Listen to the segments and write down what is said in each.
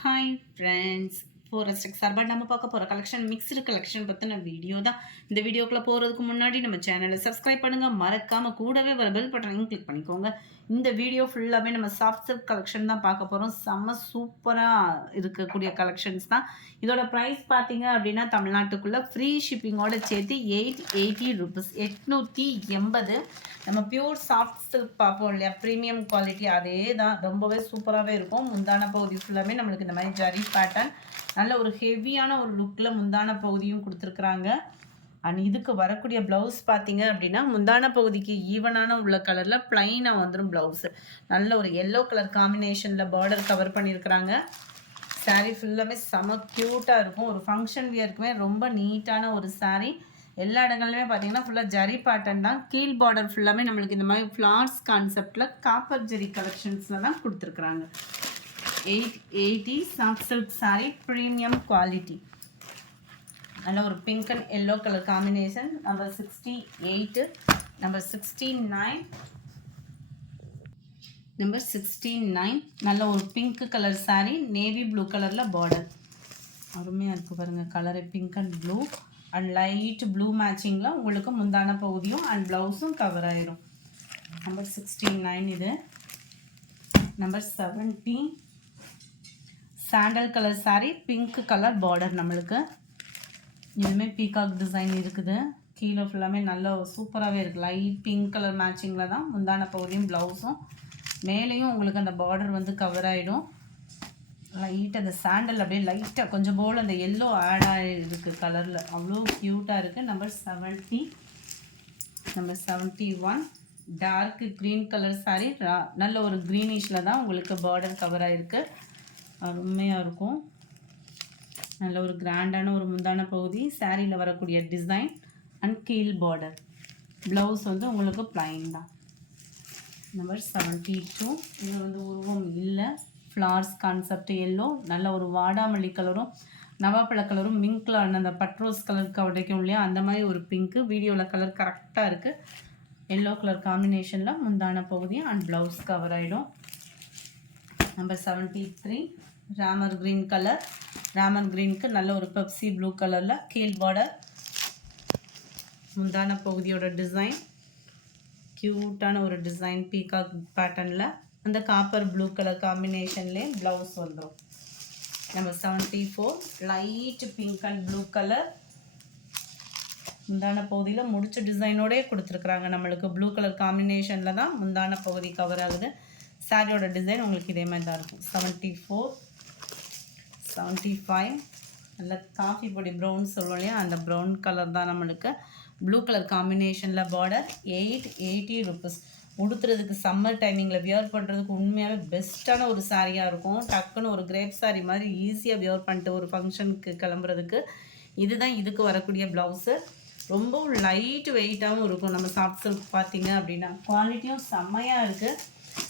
Hi friends, forest சார்பாக நம்ம பார்க்க போகிற கலெக்ஷன் மிக்ஸ்டு கலெக்ஷன் பற்றின வீடியோ தான். இந்த வீடியோக்குள்ளே போகிறதுக்கு முன்னாடி நம்ம சேனலை சப்ஸ்கிரைப் பண்ணுங்கள், மறக்காமல் கூடவே வர பெல் பட்டனையும் கிளிக் பண்ணிக்கோங்க. இந்த வீடியோ ஃபுல்லாகவே நம்ம சாஃப்ட் சில்க் கலெக்ஷன் தான் பார்க்க போகிறோம். செம்ம சூப்பராக இருக்கக்கூடிய கலெக்ஷன்ஸ் தான். இதோட ப்ரைஸ் பார்த்தீங்க அப்படின்னா தமிழ்நாட்டுக்குள்ளே ஃப்ரீ ஷிப்பிங்கோட சேர்த்து 880 ருபீஸ், 880. நம்ம பியூர் சாஃப்ட் சில்க் பார்ப்போம் இல்லையா, ப்ரீமியம் குவாலிட்டி, அதே தான். ரொம்பவே சூப்பராகவே இருக்கும். முந்தான பகுதி ஃபுல்லாமே நம்மளுக்கு இந்த மாதிரி ஜரி பேட்டர்ன், நல்ல ஒரு ஹெவியான ஒரு லுக்கில் முந்தான பகுதியும் கொடுத்துருக்குறாங்க. அண்ட் இதுக்கு வரக்கூடிய ப்ளவுஸ் பார்த்தீங்க அப்படின்னா முந்தான பகுதிக்கு ஈவனான உள்ள கலரில் ப்ளைனாக வந்துடும் ப்ளவுஸு. நல்ல ஒரு எல்லோ கலர் காம்பினேஷனில் பார்டர் கவர் பண்ணியிருக்கிறாங்க. சாரீ ஃபுல்லாமே செம க்யூட்டாக இருக்கும். ஒரு ஃபங்க்ஷன் வியருக்குமே ரொம்ப நீட்டான ஒரு சாரீ. எல்லா இடங்கள்லையுமே பார்த்தீங்கன்னா ஃபுல்லாக ஜரி பேட்டர்ன் தான். கீழ் பார்டர் ஃபுல்லாமே நம்மளுக்கு இந்த மாதிரி ஃப்ளார்ஸ் கான்செப்டில் காப்பர் ஜரி கலெக்ஷன்ஸில் தான் கொடுத்துருக்குறாங்க. 880 soft silk sari, premium quality. நல்ல ஒரு pink and yellow colour combination. Number 68, number 69, number 69. நல்ல ஒரு pink colour sari, navy blue கலரில் பார்டர். அருமையாக இருக்குது பாருங்கள் colour, pink and blue and light blue மேட்சிங்கில் உங்களுக்கு முந்தான பகுதியும் அண்ட் ப்ளவுஸும் கவர் ஆயிரும். நம்பர் 69 இது. Number 70, sandal colour sari, pink colour border. நம்மளுக்கு இதுவுமே பீகாக் டிசைன் இருக்குது. கீழே ஃபுல்லாமே நல்ல சூப்பராகவே இருக்குது. லைட் பிங்க் கலர் மேட்சிங்கில் தான் முந்தான பகுதியும் ப்ளவுஸும். மேலேயும் உங்களுக்கு அந்த பார்டர் வந்து கவர் ஆகிடும். லைட் அந்த சாண்டல் அப்படியே லைட்டாக கொஞ்சம் போல் அந்த எல்லோ ஆட் ஆகிருக்கு கலரில், அவ்வளோ க்யூட்டாக இருக்குது. Number 70, number 71, dark green colour sari, நல்ல ஒரு க்ரீனிஷில் தான் உங்களுக்கு பார்டர் கவர் ஆகிருக்கு. அருமையாக இருக்கும். நல்ல ஒரு கிராண்டான ஒரு முந்தான பகுதி, சாரியில் வரக்கூடிய டிசைன் அண்ட் கீழ் பார்டர். ப்ளவுஸ் வந்து உங்களுக்கு ப்ளைன் தான். நம்பர் 72, இது வந்து உருவம் இல்லை, ஃப்ளார்ஸ் கான்செப்ட் எல்லோ, நல்ல ஒரு வாடாமல்லி கலரும் நவாப்பழ கலரும் மிங்க்ல அந்த பட்ரோஸ் கலருக்கு கிடைக்கும் இல்லையா, அந்த மாதிரி ஒரு பிங்க்கு. வீடியோவில் கலர் கரெக்டாக இருக்குது. எல்லோ கலர் காம்பினேஷனில் முந்தான பகுதி அண்ட் ப்ளவுஸ் கவர் ஆகிடும். Number 73, Ramar green colour. Ramar க்ரீனுக்கு நல்ல ஒரு பெப்சி ப்ளூ கலரில் கீழ் பார்டர். முந்தான பகுதியோட டிசைன் க்யூட்டான ஒரு டிசைன், பீகாக் பேட்டர்னில் அந்த காப்பர் ப்ளூ கலர் காம்பினேஷன்லேயே ப்ளவுஸ் வந்துடும். Number 74, light pink and blue colour. முந்தான பகுதியில் முடிச்ச டிசைனோடே கொடுத்துருக்குறாங்க. நம்மளுக்கு ப்ளூ கலர் காம்பினேஷனில் தான் முந்தான பகுதி கவர் ஆகுது. சாரியோட டிசைன் உங்களுக்கு இதே மாதிரி தான் இருக்கும். 74, 75, நல்ல காஃபி பொடி ப்ரௌன் சொல்லுவோம் இல்லையா, அந்த ப்ரௌன் கலர் தான் நம்மளுக்கு. ப்ளூ கலர் காம்பினேஷனில் பார்டர். 880 ருபீஸ். உடுத்துறதுக்கு சம்மர் டைமிங்கில் வியர் பண்ணுறதுக்கு உண்மையாகவே பெஸ்ட்டான ஒரு சாரியாக இருக்கும். டக்குன்னு ஒரு கிரேப் சாரி மாதிரி ஈஸியாக வியர் பண்ணிட்டு ஒரு ஃபங்க்ஷனுக்கு கிளம்புறதுக்கு இதுதான் இதுக்கு வரக்கூடிய ப்ளவுஸு. ரொம்பவும் லைட் வெயிட்டாகவும் இருக்கும். நம்ம சாஃப்ட் சில்க் பார்த்தீங்க அப்படின்னா குவாலிட்டியும் செம்மையாக இருக்குது.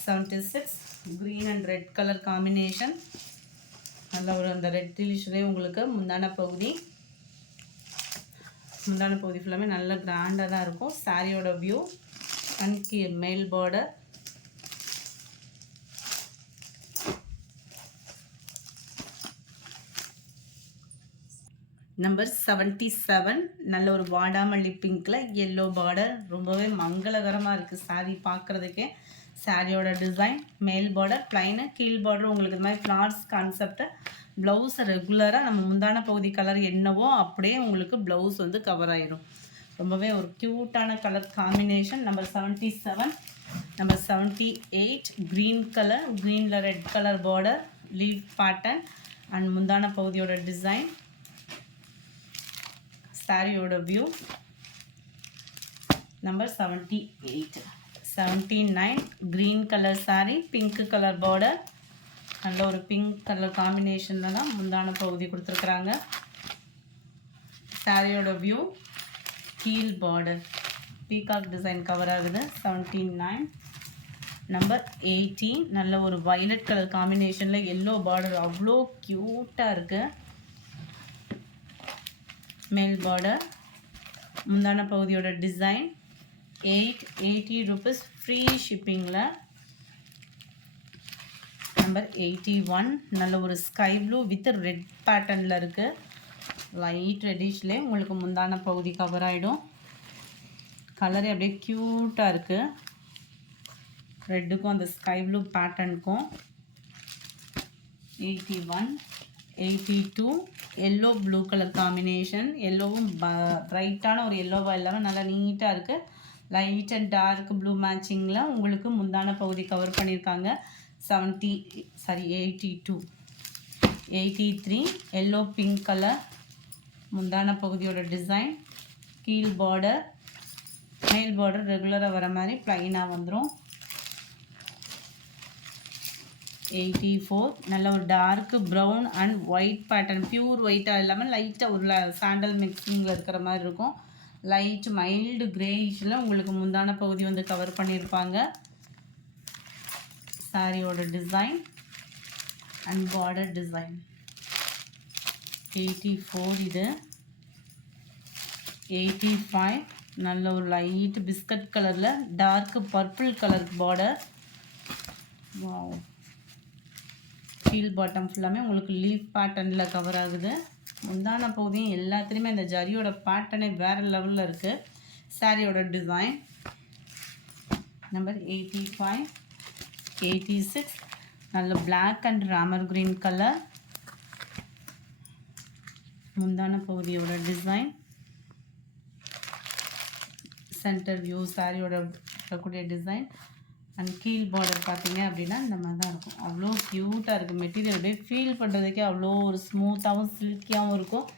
76, green and red colour combination. நல்ல ஒரு அந்த ரெட் டிலிஷ்லேயே உங்களுக்கு முந்தான பகுதி ஃபுல்லாமே நல்ல கிராண்டாக தான் இருக்கும். சாரியோட வியூ அண்ட் மேல் பார்டர். நம்பர் 77, நல்ல ஒரு வாடாமல்லி பிங்க்கில் எல்லோ பார்டர். ரொம்பவே மங்களகரமாக இருக்குது சாரீ பார்க்குறதுக்கே. சாரியோட டிசைன் மேல் பார்டர் ப்ளைனு, கீழ் பார்டர் உங்களுக்கு இந்த மாதிரி ஃப்ளார்ஸ் கான்செப்டை. ப்ளவுஸை ரெகுலராக நம்ம முந்தான பகுதி கலர் என்னவோ அப்படியே உங்களுக்கு ப்ளவுஸ் வந்து கவர் ஆகிடும். ரொம்பவே ஒரு க்யூட்டான colour combination. Number 77, number 78, green colour, க்ரீனில் red colour border, leaf pattern and முந்தான பகுதியோட டிசைன். சாரியோட view. Number 78, 79, green colour sari, pink colour border. நல்ல ஒரு பிங்க் கலர் காம்பினேஷனில் தான் முந்தான பகுதி கொடுத்துருக்குறாங்க. சாரியோட வியூ, கீழ் பார்டர், பீகாக் டிசைன் கவர் ஆகுது. 79, நம்பர் 80, நல்ல ஒரு வயலட் கலர் காம்பினேஷனில் எல்லோ பார்டர், அவ்வளோ க்யூட்டாக இருக்குது. மேல் பார்டர், முந்தான பகுதியோட டிசைன். 880 ருபீஸ், ஃப்ரீ ஷிப்பிங்கில். நம்பர் 81 நல்ல ஒரு ஸ்கை ப்ளூ வித் ரெட் பேட்டர்னில் இருக்குது. லைட் ரெட்டிஷ்லேயே உங்களுக்கு முந்தான பகுதி கவர் ஆகிடும். கலரே அப்படியே க்யூட்டாக இருக்குது. ரெட்டுக்கும் அந்த ஸ்கை ப்ளூ பேட்டர்னுக்கும். 81 82 எல்லோ ப்ளூ கலர் காம்பினேஷன். எல்லோவும் ப்ரைட்டான ஒரு எல்லோவாக இல்லாமல் நல்லா நீட்டாக இருக்குது. லைட் அண்ட் டார்க் ப்ளூ மேட்சிங்கில் உங்களுக்கு முந்தான பகுதி கவர் பண்ணியிருக்காங்க. 82 83 எல்லோ பிங்க் கலர் முந்தான பகுதியோட டிசைன். கீழ் பார்டர், மேல் பார்டர் ரெகுலராக வர மாதிரி ப்ளைனாக வந்துடும். 84 நல்ல ஒரு dark brown and white pattern. Pure ஒயிட்டாக இல்லாமல் லைட்டாக ஒரு சாண்டல் மிக்சிங்கில் இருக்கிற மாதிரி இருக்கும். லைட் மைல்டு கிரேயிஷில் உங்களுக்கு முந்தான பகுதி வந்து கவர் பண்ணியிருப்பாங்க. சாரியோட டிசைன் அண்ட் பார்டர் டிசைன். 84 இது. 85 நல்ல ஒரு லைட் பிஸ்கட் கலரில் dark purple colour border. Wow. கீழ் பாட்டம் ஃபுல்லாமே உங்களுக்கு லீஃப் பேட்டர்னில் கவர் ஆகுது. முந்தான பகுதியும் எல்லாத்துலேயுமே இந்த ஜரியோட பேட்டர்னே வேறு லெவலில் இருக்குது. சாரியோட டிசைன். நம்பர் 85 86 நல்ல black and Ramar green colour முந்தான பகுதியோட டிசைன். சென்டர் வியூ சாரியோட இருக்கக்கூடிய டிசைன். அண்ட் கீழ் பார்டர் பார்த்தீங்க அப்படின்னா இந்த மாதிரி தான் இருக்கும். அவ்வளோ க்யூட்டாக இருக்குது. மெட்டீரியல் அப்படியே ஃபீல் பண்ணுறதுக்கே அவ்வளோ ஒரு ஸ்மூத்தாகவும் சில்கியாகவும் இருக்கும்.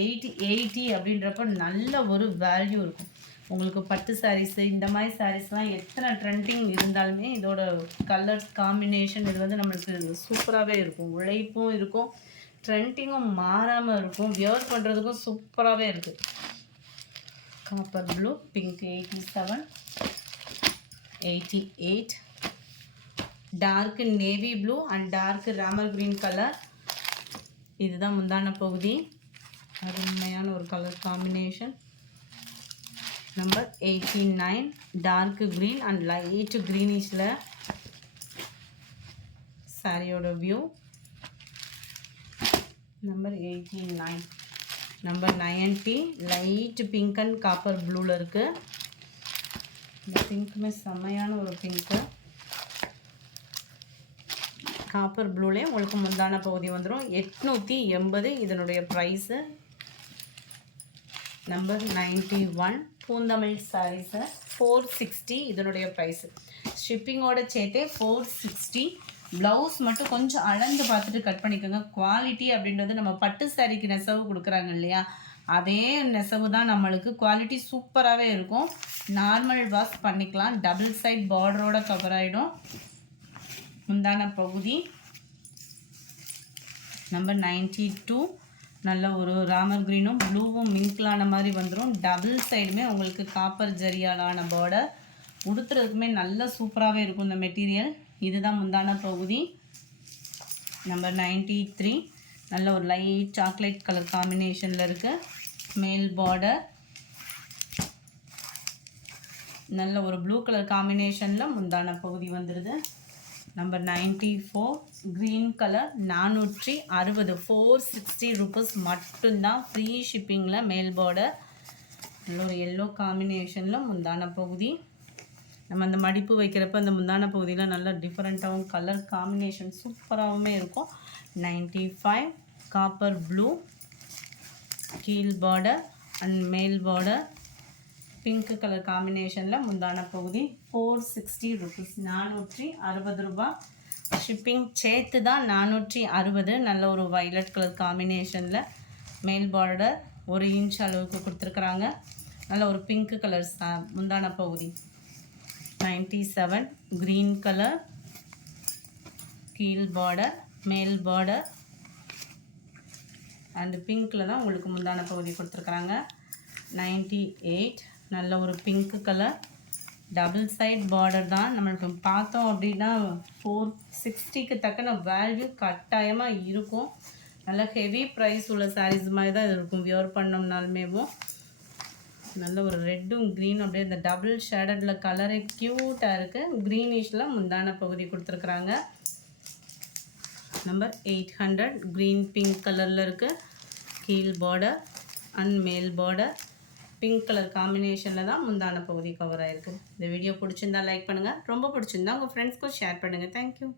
80 அப்படின்றப்ப நல்ல ஒரு வேல்யூ இருக்கும். உங்களுக்கு பட்டு சாரீஸு இந்த மாதிரி சாரீஸ்லாம் எத்தனை ட்ரெண்டிங் இருந்தாலுமே இதோட கலர்ஸ் காம்பினேஷன் இது வந்து நம்மளுக்கு சூப்பராகவே இருக்கும். உழைப்பும் இருக்கும், ட்ரெண்டிங்கும் மாறாமல் இருக்கும், வியர் பண்ணுறதுக்கும் சூப்பராகவே இருக்குது. Copper blue pink. 87 88 dark navy blue and dark Ramar green colour. இதுதான் முந்தான பகுதி. அருமையான ஒரு colour combination. Number 89 dark green and light க்ரீனிஷில் சாரியோட view. Number 89 number 90 light pink and copper ப்ளூவில் இருக்குது. இந்த பிங்க்குமே செம்மையான ஒரு பிங்க்கு. காப்பர் ப்ளூலே உங்களுக்கு முந்தான பகுதி வந்துடும். 880 இதனுடைய ப்ரைஸு. நம்பர் 91 பூந்தமிழ் சாரீஸு 460 இதனுடைய ப்ரைஸு. ஷிப்பிங்கோட சேர்த்தே 460. ப்ளவுஸ் மட்டும் கொஞ்சம் அளந்து பார்த்துட்டு கட் பண்ணிக்கோங்க. குவாலிட்டி அப்படின்றது நம்ம பட்டு சாரிக்கு நெசவு கொடுக்குறாங்க இல்லையா, அதே நெசவு தான் நம்மளுக்கு. குவாலிட்டி சூப்பராகவே இருக்கும். நார்மல் வாஷ் பண்ணிக்கலாம். டபுள் சைட் பார்டரோட கவர் ஆகிடும் முந்தான பகுதி. நம்பர் 92 நல்ல ஒரு ராமர் க்ரீனும் ப்ளூவும் மிங்க்லான மாதிரி வந்துடும். டபுள் சைடுமே உங்களுக்கு காப்பர் ஜரியாலான பார்டர். உடுத்துறதுக்குமே நல்ல சூப்பராகவே இருக்கும் இந்த மெட்டீரியல். இதுதான் முந்தான பகுதி. நம்பர் 93 நல்ல ஒரு லைட் சாக்லேட் கலர் காம்பினேஷனில் இருக்குது. மேல் பார்டர் நல்ல ஒரு ப்ளூ கலர் காம்பினேஷனில் முந்தான பகுதி வந்துடுது. நம்பர் 94 க்ரீன் கலர் 460 460 ருபீஸ் மட்டும்தான். ஃப்ரீ ஷிப்பிங்கில் மேல் பார்டர். நல்ல ஒரு எல்லோ காம்பினேஷனில் முந்தான பகுதி. நம்ம அந்த மடிப்பு வைக்கிறப்ப அந்த முந்தான பகுதியில் நல்லா டிஃப்ரெண்ட்டாகவும் கலர் காம்பினேஷன் சூப்பராகவுமே இருக்கும். 95 காப்பர் ப்ளூ கீழ் பார்டர் அண்ட் மேல் பார்டர் பிங்க் கலர் காம்பினேஷனில் முந்தான பகுதி. 460 ருபீஸ் 460 ரூபா. ஷிப்பிங் சேர்த்து தான் 460. நல்ல ஒரு வைலட் கலர் காம்பினேஷனில் மேல் பார்டர் 1 இன்ச் அளவுக்கு கொடுத்துருக்குறாங்க. நல்ல ஒரு பிங்க் கலர் முந்தான பகுதி. 97 க்ரீன் கலர் கீழ் பார்டர் மேல் பார்டர் அண்டு பிங்க்கில் தான் உங்களுக்கு முந்தான பகுதி கொடுத்துருக்குறாங்க. 98 நல்ல ஒரு pink colour double side border தான். நம்மளுக்கு பார்த்தோம் அப்படின்னா 460க்கு தக்கன வேல்யூ கட்டாயமாக இருக்கும். நல்ல ஹெவி ப்ரைஸ் உள்ள சாரீஸ் மாதிரி தான் இது இருக்கும். வியர் பண்ணோம்னாலுமேவும் நல்ல ஒரு ரெட்டும் க்ரீனும் அப்படியே இந்த டபுள் ஷேடடில் கலரே க்யூட்டாக இருக்குது. க்ரீனிஷில் முந்தான பகுதி கொடுத்துருக்குறாங்க. நம்பர் 800 க்ரீன் பிங்க் கலரில் இருக்குது. கீழ் பார்டர் அண்ட் மேல் பார்டர் பிங்க் கலர் காம்பினேஷனில் தான் முந்தான பகுதி கவர் ஆகிருக்கு. இந்த வீடியோ பிடிச்சிருந்தா லைக் பண்ணுங்கள். ரொம்ப பிடிச்சிருந்தா உங்கள் ஃப்ரெண்ட்ஸ்க்கும் ஷேர் பண்ணுங்கள். தேங்க்யூ.